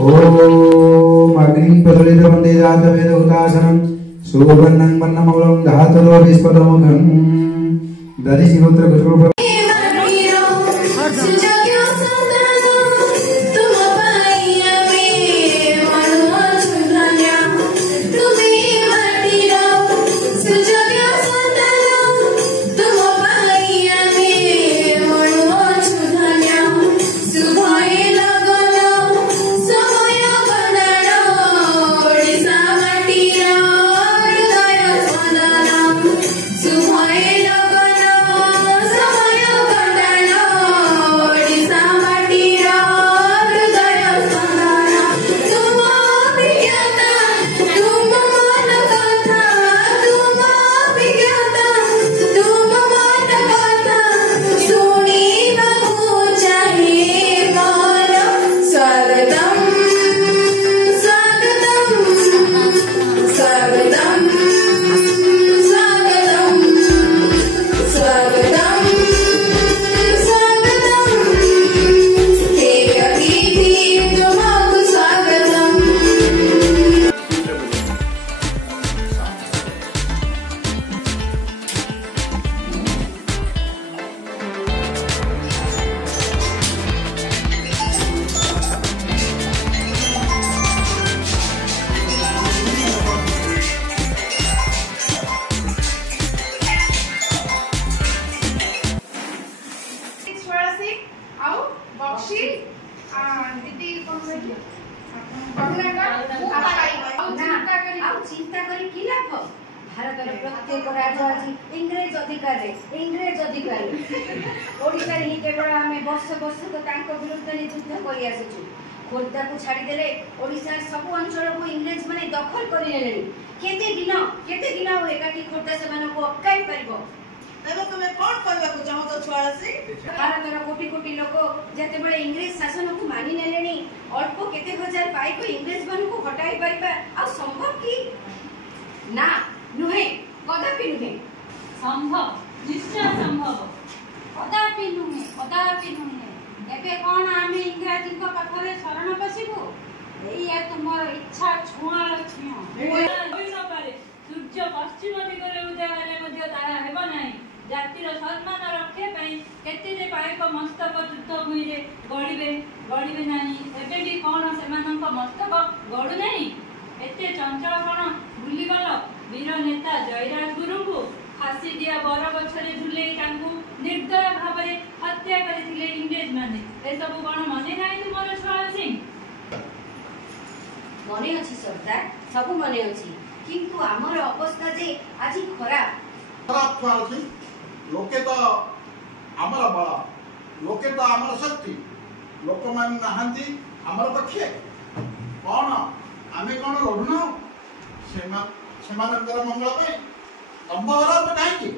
ओम अग्नि प्रज्वलित वंदे जात वेद हुताशनम सुवर्णं वन्नमवलं धातुरो विस्फुटमुखं दधिशिहोत्र गुरुपुर चिंता करी कि लाभ भारत प्रत्येक राज्य आज इंग्रेज अधिकार ओडिशा ही केवल आम वर्ष वर्ष विरुद्ध युद्ध कर खोर्धा को छाड़ीदे ओडिशा सब अंचल को इंग्रेज माने दखल कर केते दिन एकाठी खोर्धा से अटकाई पार भारतर कोटी कोटी लोक जिते इंग्रेज शासन को मानि ने अल्प केते हजार पाइक इंग्रेज मान को हटाई पार संभव कि ना नुहे कदापि नुहे संभव निश्चय संभव कदापि नुहे एबे कोन आमे इंग्रजी को पाखरे शरण पसिबो एया तुमर इच्छा छुआ छुआ पारे सूर्य पश्चिम दिगरे उदय हेले मध्ये तारा हेबो नाही जातिर सम्मान रखे पई केते पाइक मस्तक युद्ध भूमि रे गड़िबे नाही एबे भी कोन सेमानक मस्तक गड़ु नाही एते चंचल कोन भूली गल वीर नेता जयराज गुरु को फांसी दिया बर गछरे झुले तांकु निर्दय भाबरे हत्या करथिले इंग्रेज माने ए सब कोन मने नाही तुमर छुआ सिंह मने अछि सरदार सब मने अछि किंतु हमर अवस्था जे आज खराब छुआ अछि लोके तो आमर बल लोके तो आमर शक्ति लोक मान नहांती आमर पक्षे कौन आमे कौन लढुना सेमानंतर मंगल पे संभव कहीं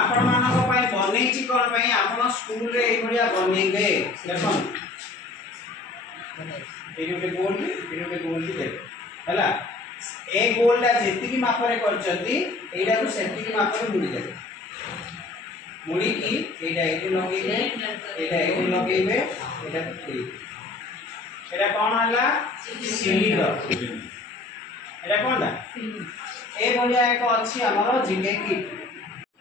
आपण मानक पई बनेछि कोन पई आपण स्कूल रे एई भलिया बनेबे देखो एई गोल दे हला ए गोलटा जेतिकी मापरे करचंती एइडा को सेतिकी मापरे मुड़ी देबे मुड़ी की एइडा एइठी लगेइबे एइडा एइठी लगेइबे एइडा कोन हला सिलिंडर एइडा कोनडा ए भलिया एक अछि हमरो जिके किट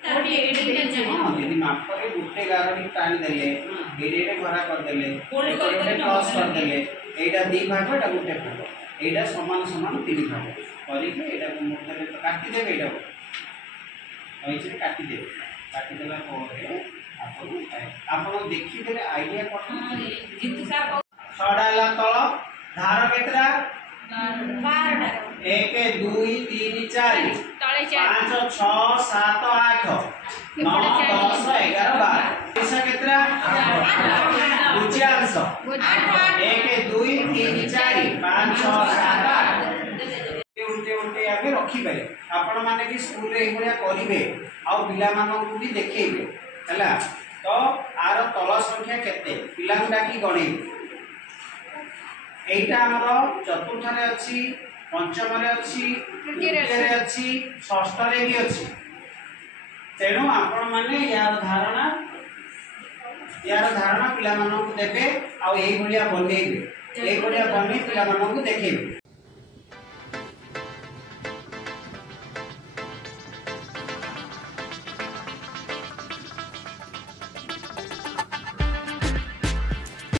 यदि मापरे गुटे गारडी टाणी देले एडे भरा कर देले एडे टॉस कर देले एटा दी भाग एटा गुटे भाग एटा समान समान तीन भाग करी के एटा मुठरे काटी देबे एटा ओइसे काटी देला परे आपन देखि देले आईडिया कोन जीतू साहब छडाला तळ धार केतरा 12 1 2 3 4 तळे 5 6 7 8 9 10 11 12 पैसा केतरा उच्चांश 1 2 3 4 5 6 7 8 उल्टे आगे रखी पारे आपण माने कि स्कूल रे एभलिया करिवे आ पिला मानन भी देखैबे हला तो आर तल संख्या केते पिला डाकी गणेबे एइटा हमर चतुर्थ रे अछि पंचम रे अछि तृतीय रे अछि षष्ठ रे भी अछि तेणु आपण माने यार धारणा पिला मानन को देबे आ एई भलिया बनेबे एई भलिया बने पिला मानन को देखेबे।